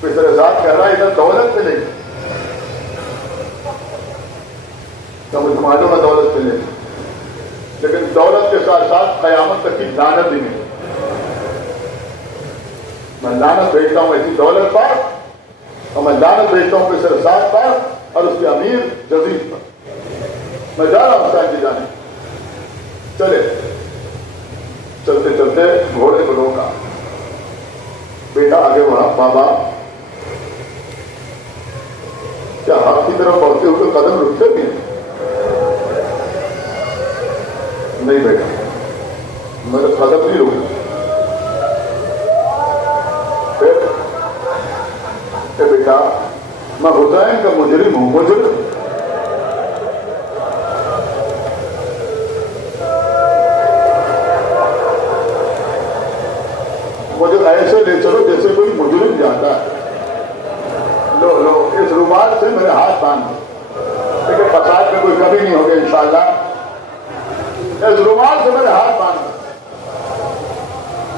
پچھلے ساتھ کہہ رہا ادھر دولت ملے گی. تو مجھے معلوم ہے دولت ملے گی لیکن دولت کے ساتھ ساتھ قیامت تک کی لعنت بھی نہیں. میں لعنت بھیجتا ہوں ایسی دولت پر اور میں لعنت بھیجتا ہوں پچھلے ساتھ پر اور اس کے امیر جزیز پر. میں جا رہا ہوں سائن کی جانے. چلے چلتے چلتے گھوڑے کو روکا. بیٹا آگے بڑھا. بابا کیا آپ کی طرف بڑھتے ہوئے قدم رکتے بھی ہیں؟ نہیں بیٹا میرے قدم نہیں رکے. پھر بیٹا میں حسین کا مجرم ہوں. مجرم مجھے ایسے لے چلو جیسے کوئی مجرم جاتا ہے. لو لو اس رومال سے میرے ہاتھ باندھ. لیکن فساد میں کوئی کمی نہیں ہوگی انشاءاللہ. اس رومال سے میرے ہاتھ باندھ.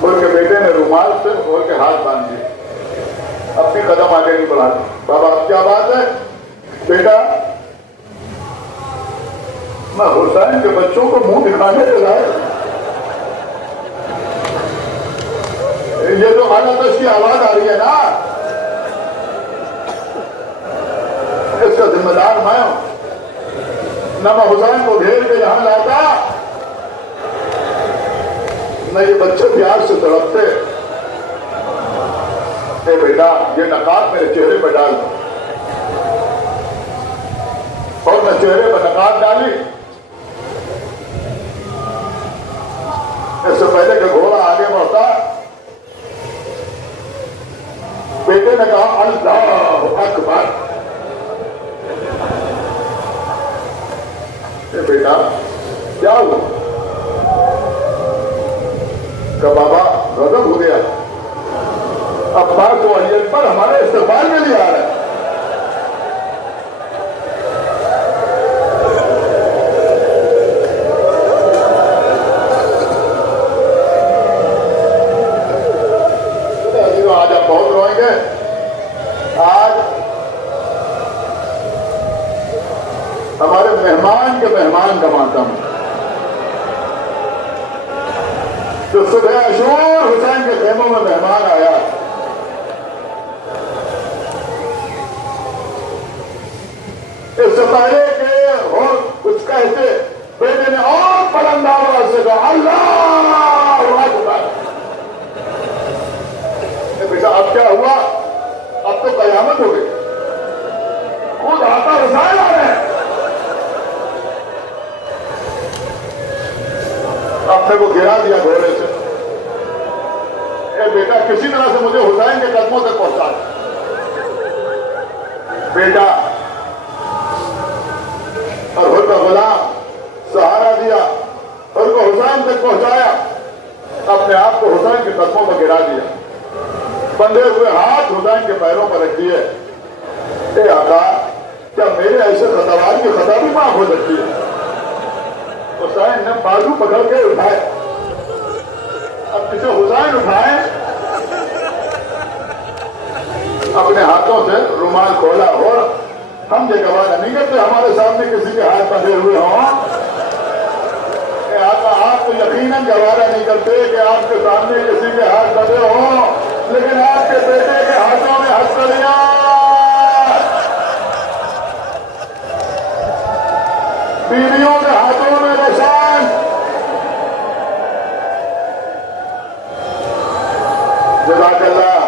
بول کے بیٹے نے رومال سے بول کے ہاتھ باندھ دیے. اپنی قدم آگے نہیں بڑھا دی. بابا کیا بات ہے؟ بیٹا میں حسین کے بچوں کو منہ دکھانے کے لائے. یہ جو حالت کی آواز آ رہی ہے نا اس کا ذمہ دار میں ہوں. نہ میں حسین کو گھیر کے یہاں لاتا پیار سے تڑپتے، اے بیٹا یہ نقاب میرے چہرے پہ ڈال دو، اور میں چہرے پہ نقاب ڈالی، اس سے پہلے کہ گھوڑا آگے بڑھتا بیٹے نے کہا اللہ اکبر۔ اے بیٹا کیا ہوا؟ کہ بابا غضب ہو گیا، عباس و علی اکبر ہمارے استقبال میں نہیں آ رہے۔ آج آپ بہت روئیں گے، آج ہمارے مہمان کے مہمان کا ماتم، جو صبح عاشور حسین کے خیموں میں مہمان آیا، اس سے پہلے کہ اور کچھ کہتے بیٹے نے اور بلند آواز سے کہا اللہ اکبر۔ بیٹا اب کیا ہوا؟ اب تو قیامت ہو گئی، خود آقا حسین آ رہے ہیں۔ اب وہ گرا دیا گھوڑے سے، اے بیٹا کسی طرح سے مجھے حسین کے قدموں تک پہنچا دے۔ بیٹا اور خود کا غلام سہارا دیا، اور کو حسین تک پہنچایا، اپنے آپ کو حسین کے قدموں پر گرا دیا، بندھے ہوئے ہاتھ حسین کے پیروں پر رکھ دیے۔ اے آقا کیا میرے ایسے خطاوار کی خطا بھی معاف ہو سکتی ہے؟ حسین نے بازو پکڑ کے اٹھائے، اب کسی حسین اٹھائے، اپنے ہاتھوں سے رومال کھولا، اور ہم یہ گوارا نہیں کرتے ہمارے سامنے کسی کے ہاتھ بندھے ہوئے ہوں۔ اے آقا آپ تو یقیناً گوارا نہیں کرتے کہ آپ کے سامنے کسی کے ہاتھ بندھے ہوں، لیکن آپ کے بیٹے کے ہاتھوں میں ہتھکڑیاں، بیویوں کے ہاتھوں میں نشان، جزاک اللہ،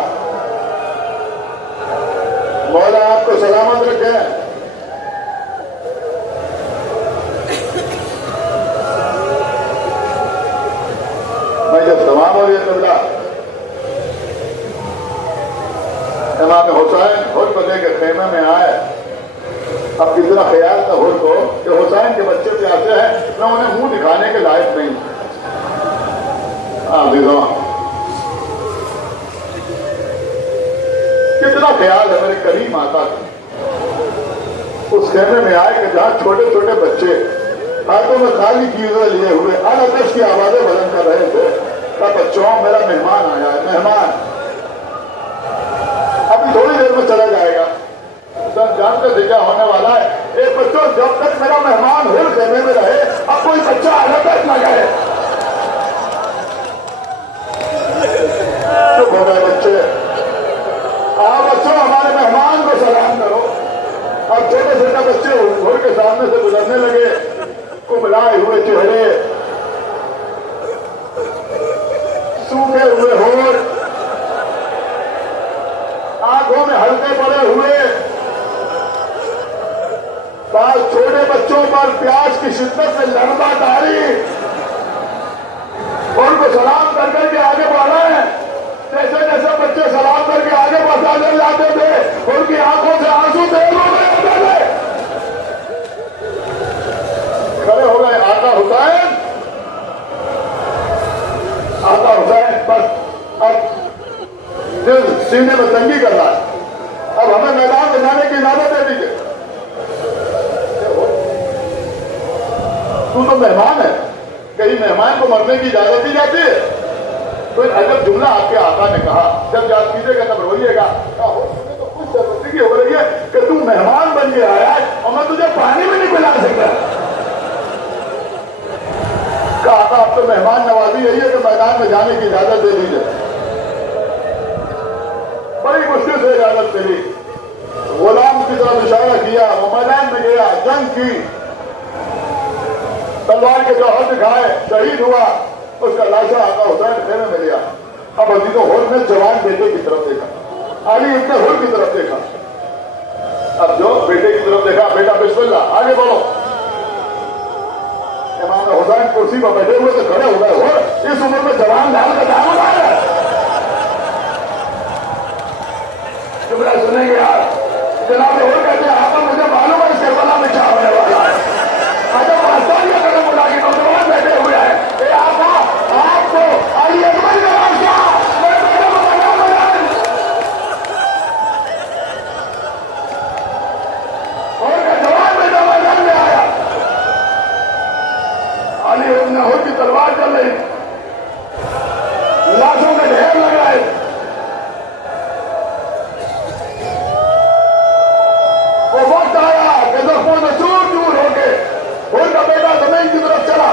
مولا آپ کو سلامت رکھے۔ میں جب تمام ہو یہ قبلہ امام حسین خود بدے کے خیمے میں آئے، اب کتنا خیال تھا خود کو کہ حسین کے بچے پیاسے ہیں، میں انہیں منہ دکھانے کے لائق نہیں۔ کتنا خیال ہے میرے کریم آقا کا۔ اس خیمے میں آئے کہ جہاں چھوٹے چھوٹے بچے ہاتھوں میں خالی چیزیں لیے ہوئے آتش کی آوازیں بلند کر رہے تھے، کہ بچوں میرا مہمان آیا ہے، مہمان ابھی تھوڑی دیر میں چلا جائے گا، سب جانتے تھے کیا ہونے والا ہے۔ ایک بچوں جب تک میرا مہمان ہر خیمے میں رہے اب کوئی بچہ الگ نہ گئے۔ چپ ہو گئے بچے، آپ بچوں ہمارے مہمان کو سلام کرو۔ اب چھوٹے چھوٹے بچے گھر کے سامنے سے گزرنے لگے، کملائے ہوئے چہرے، سوکھے ہوئے ہونٹ، آنکھوں میں ہلکے پڑے ہوئے، بعض چھوٹے بچوں پر پیاس کی شدت سے لڑبا تاری، ان کو سلام کر کر کے آگے بڑھ رہے ہیں۔ جیسے جیسے بچے سلام کر کے آگے بڑھتے جاتے تھے ان کی آنکھوں سے آنسو تیز ہو رہے ہوتے تھے۔ کھڑے ہو گئے آقا حسین، آقا حسین بس اب دل سینے میں تنگی کر رہا ہے، اب ہمیں میدان میں جانے کی اجازت دے دیجیے۔ تو مہمان ہے، کہیں مہمان کو مرنے کی اجازت دی جاتی ہے؟ تو عجب جملہ آپ کے آقا نے کہا، جب یاد کیجیے گا تب روئیے گا۔ تمہیں تو کچھ شرمندگی ہو رہی ہے کہ تم مہمان بن کے آیا ہے اور میں تجھے پانی بھی نہیں پلا سکتا۔ کہا آقا اب تو مہمان نوازی یہی ہے کہ میدان میں جانے کی اجازت دے دیجیے۔ بڑی مشکل سے اجازت ملی، غلام کی طرف اشارہ کیا، وہ میدان میں گیا، جنگ کی، تلوار کے جوہر دکھائے، شہید ہوا، اس کا لاشا آقا حسین خیمے میں لیا. اب عزیز و حور نے جوان بیٹے کی طرف دیکھا, علی ابن حر کی طرف دیکھا. اب جو بیٹے کی طرف دیکھا, بیٹا بسم اللہ آگے بڑھو. امام حسین کرسی پر بیٹھے ہوئے تو کھڑے ہو گئے, ہو اس عمر میں جوان لال کا دامن آ رہا ہے. سنیں گے یار, جناب اور کہتے ہیں آقا مجھے معلوم ہے کربلا میں کیا ہونے والا ہے. اگر آسان کا قدم اٹھا کے نوجوان بیٹھے ہوئے ہیں, اے آقا آپ کو علی اکبر کا لاشا میں بیٹے کو بنا بنائیں. اور کا جوان بیٹا میدان میں آیا, علی ابن حر کی تلوار چل رہی, لاشوں کے ڈھیر لگ رہے. وہ وقت آیا کہ زخموں سے چور چور ہو کے ان کا بیٹا زمین کی طرف چلا.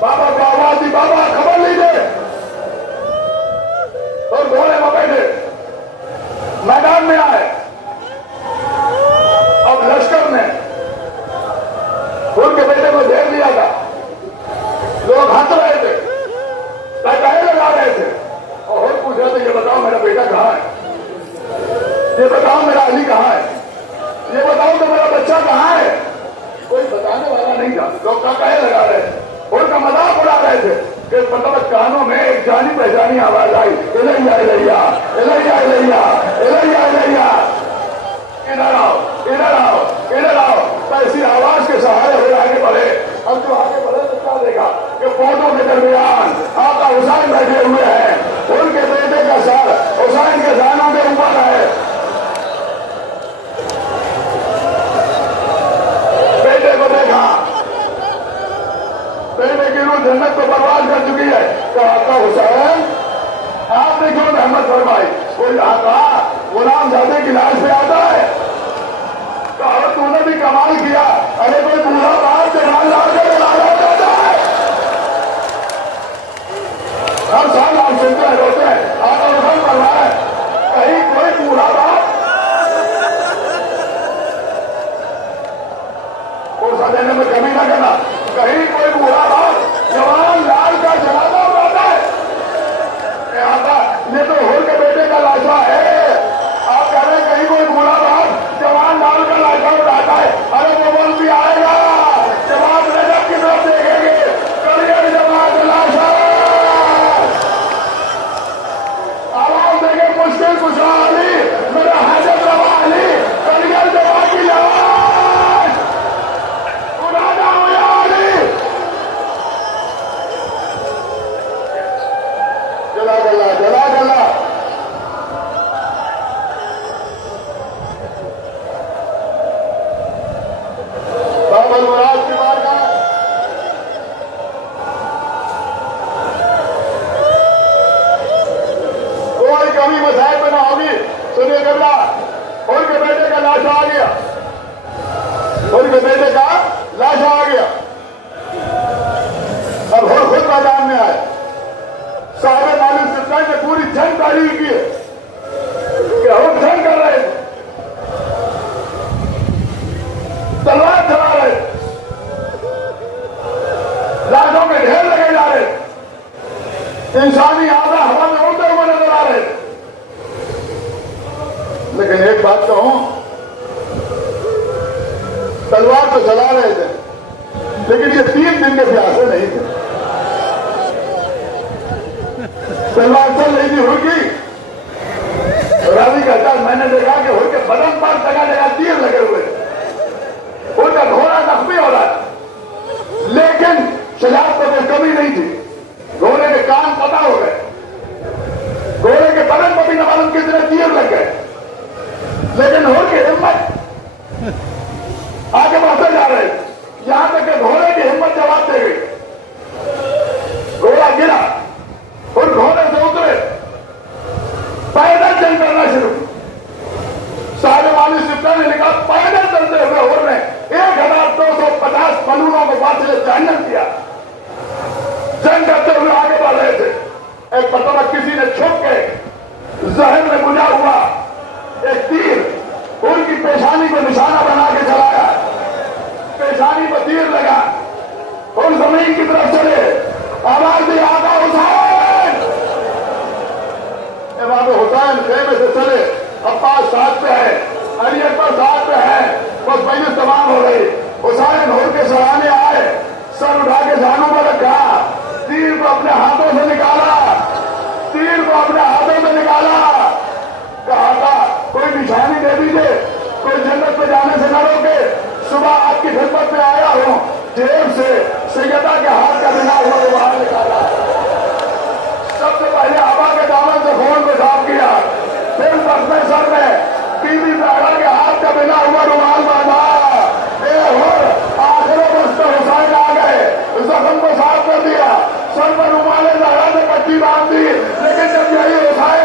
بابا کو آواز دی, بابا خبر لیجیے. اور گھوڑے میں بیٹھے میدان میں آئے. اب لشکر نے ان کے بیٹے کو گھیر لیا تھا. لوگ ہنس رہے تھے, کہے لگا رہے تھے, اور پوچھ رہے تھے یہ بتاؤ میرا بیٹا کہاں ہے, یہ بتاؤ میرا علی کہاں ہے, یہ بتاؤ تو میرا بچہ کہاں ہے. کوئی بتانے والا نہیں تھا. لوگ کہے لگا رہے تھے, ان کا مذاق اڑا رہے تھے کہ مطلب کانوں میں ایک جانی پہچانی آواز آئی, الیہ الیہ الیہ الیہ الیہ الیہ, ادھر آؤ ادھر آؤ ادھر آؤ. ایسی آواز کے سہارے ہوئے آگے بڑھے. اب جو آگے بڑھے تو کیا دیکھا کہ پودوں کے درمیان آقا حسین بیٹھے ہوئے ہیں. ان کے بیٹے کا سر حسین کے دانوں کے اوپر ہے. بیٹے کو دیکھا, بیٹے کی روح جنت کو برباد کر چکی ہے. کہ آقا حسین آپ نے کیوں رحمت فرمائی؟ کوئی آقا غلام زادے کی لاش پہ آتا ہے. کہا تو نے بھی کمال کیا, ارے کوئی بوڑھا باپ جوان لا کے لایا جاتا ہے. ہر سال آپ سنتے ہیں روتے ہیں, آقا حسین فرمایا ہے کہیں کوئی بوڑھا باپ دینے میں کمی نہ کرنا, کہیں کوئی بوڑھا باپ جوان لال کا جنازہ اٹھاتا ہے. یہ تو حر کے بیٹے کا لاشا ہے. آپ کہہ رہے ہیں کہیں کوئی بوڑھا باپ جوان لال کا لاشا اٹھاتا ہے. ارے وہ بول بھی آئے گا, جواب رجب کی طرف دیکھیں گے, کریئر جماعت لاشا آواز دیں گے مشکل کشا علی, میرا حاجت روا علی, کریئر جماعت کی لاش جلا جلا. باب المراد کی بات کا کوئی کمی مسائل میں نہ ہوگی. سنیے کرنا, ان کے بیٹے کا لاشا آ گیا, ان کے بیٹے کا لاشا آ گیا. اب خود میدان میں آئے. صاحب مالک سلطان نے پوری جنگ تاریخ کی ہے کہ ہم جنگ کر رہے تھے, تلوار چلا رہے, لاشوں کے ڈھیر لگے جا رہے, انسانی آدھا ہوا میں اڑتے ہوئے نظر آ رہے. لیکن ایک بات کہوں, تلوار تو چلا رہے تھے لیکن یہ 3 دن کے پیاسے نہیں تھے. تلوار چل رہی تھی حر کی. راوی کہتا میں نے دیکھا کہ حر کے بدن پر جگہ جگہ تیر لگے ہوئے, ان کا گھوڑا زخمی ہو رہا ہے, لیکن شجاعت پر کوئی کمی نہیں تھی. گھوڑے کے کان پتہ ہو گئے, گھوڑے کے بدن پر بھی نہ معلوم کتنے تیر لگ گئے, لیکن حر کی ہمت آگے بڑھتے جا رہے, یہاں تک کہ گھوڑے کی ہمت جواب دے گئی. گھوڑا گرا, اور گھوڑے سے اترے, پیدل جنگ کرنا شروع. صاحب والی سپتا نے لکھا پیدل چلتے ہوئے حر نے 1250 بلونوں کو فاصلے تعین کیا. جنگ کرتے ہوئے آگے بڑھ رہے تھے. ایک مرتبہ کسی نے چھپ کے زہر میں بجھا ہوا ایک تیر ان کی پیشانی کو نشانہ بنا کے چلایا. پیشانی پر تیر لگا, اور زمین کی طرف چلے. اٹھا کے سانوں پر رکھا، تیر کو اپنے ہاتھوں سے نکالا، تیر کو اپنے ہاتھوں میں نکالا، کہا تھا کوئی نشانی دے دیجیے، کوئی جنت پہ جانے سے نہ روکے، صبح آپ کی خدمت میں آیا ہوں، جیب سے سیدہ کے ہاتھ کا بنا ہوا رومال نکالا، سب سے پہلے آبا کے دامن سے خون کو صاف کیا، پھر بستے سر میں بیوی زہرا کے ہاتھ کا بنا ہوا رومال باندھا، اے ہور آخر بست حسین آ گئے، زخم کو صاف کر دیا، سر پر رومال زہرا سے پٹی باندھ دی، لیکن جب یہی حسین